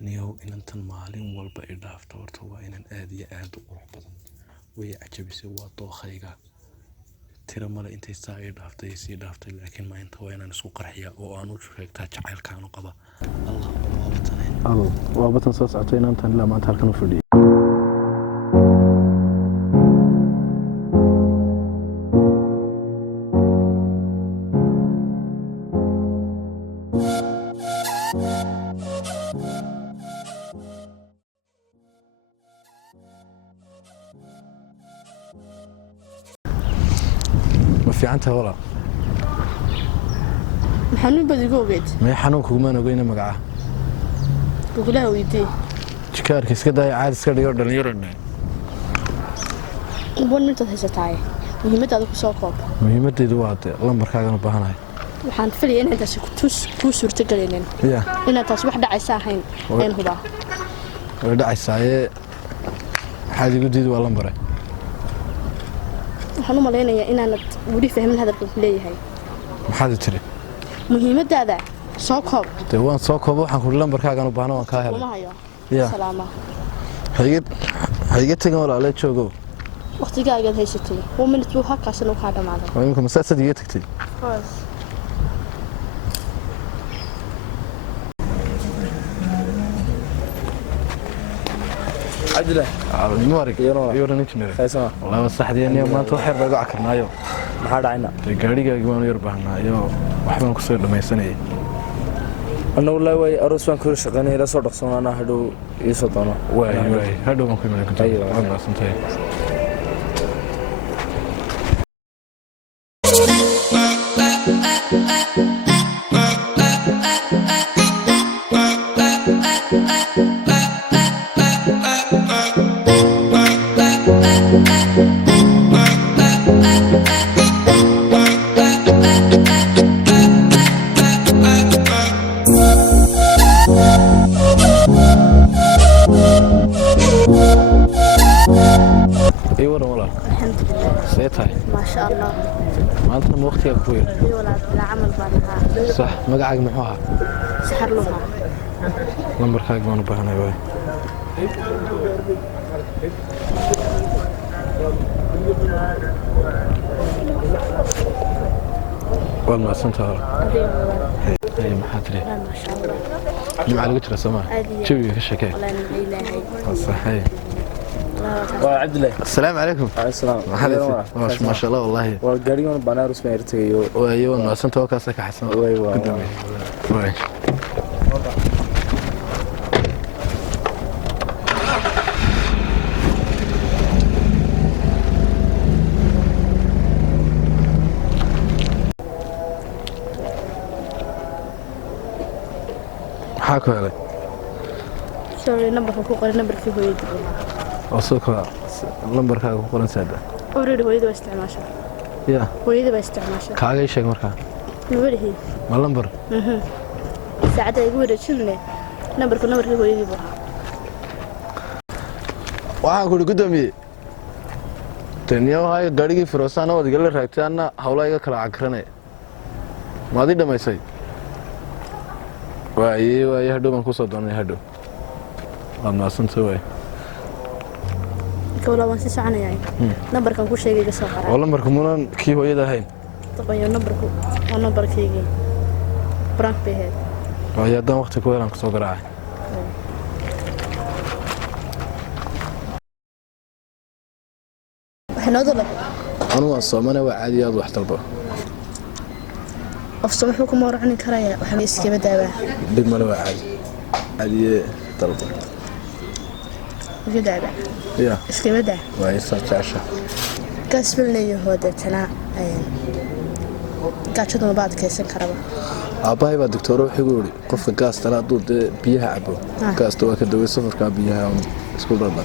نيو إن أنت المعلم والبقية فطورت هو إن الآدي آد وروح بدن ويعجب سوى طوخيقة ترى ملا أنت يستعير دافتي يصير دافتي لكن ما أنت وين نسوق رحية وأنو شوفك تجعل كانوا قبا الله وابتنين الله وابتن صوص عطينا أنت لا ما تهلكنا فردي في عنتها ولا محنون بدي جوجد ما يحنونك وما نقولنا مقعة بقولها ويدي شكارك إسكده عاد إسكده يردن يردن وين أنت هسه مهمة هذا كسوقك مهمتي دوات الله مركانا بهناي waxaan filayaa in intaas ku suurtagaleenin in taas wax dhacaysa ahayn in huba way dhacaysaa xadi gudiid waa lambar waxaan u maleynayaa inaanad wali fahmin hadalka leeyahay maxaad tiri muhiimadaada soo koob waan soo koob waxaan ku lambarkaaga u baahna waan ka helay salaama hayga tagan walaal joogo waqtigaaga haysatay oo minute buu halkaasna u ka dhamaaday waa imka masaasad iga tagtay عبد الله مبارك يورن انجينير خيسنا والله صحديني ما انت waxyar baga akarnaayo maxaa dhacayna gaariga waan yar baahnaayo waxbaan ku soo dhamaysanay ana wallahi way aroos waan ku shaqeynay la soo dhaqsanaana hadhow ii soo doono way hadhow waan ku iman kartaa waan maasantay ما شاء الله ما أنت وقتي أخوي ولا عمل بارها صح مقعد محوها سحر لها نمبر كاك ما نبهنا باي والله سنتها هي محاتري ما شاء الله جمع على قتر سما شوي كشكاي والله إلهي صحيح وعبد الله السلام عليكم السلام ما شاء الله والله والقاريون بنارس ما يرتقيو ايوه ما سنت وكاسك حسن ايوه واي حاكو علي سوري نمبر فوق نمبر فيه هويدي وصلك نمبر كاغو قرن ساده اوريدي هويدي واستعماشا يا هويدي واستعماشا كاغا شيء marka warihi ma lambar saacada igu wareejinle nambarka hooyadii buu waxaan ku gudoomiye taniyo hay gaarigii Firoosana wad gal raagtaana hawlayga kala cagranay maadi dhamaysay waaye hadhow baan ku soo doonay hadhow ما سنت وين كولا وان سي سعنايay numberkan ku sheegay soo qaraa wala numberka munan kii hooyada ahayn tabayo numberkayga branch behed waayo dan waqti ku helan ku soo garaacay waxna dalab anu waan Soomaali waa caadi aad wax talba afsoo wuxuu ku mooracni karaya waxa iskaba daawaa dib ma waa caadi talba جدابة يا اسكيبه ده واي ساعه كاسبلني هودتنا gaajada baad kaysan karaba aabahay baa doctor wuxuu yiri qofka gaas tala dud biyaha cabo gaasta waa ka daway safarka biyaha isku dhalma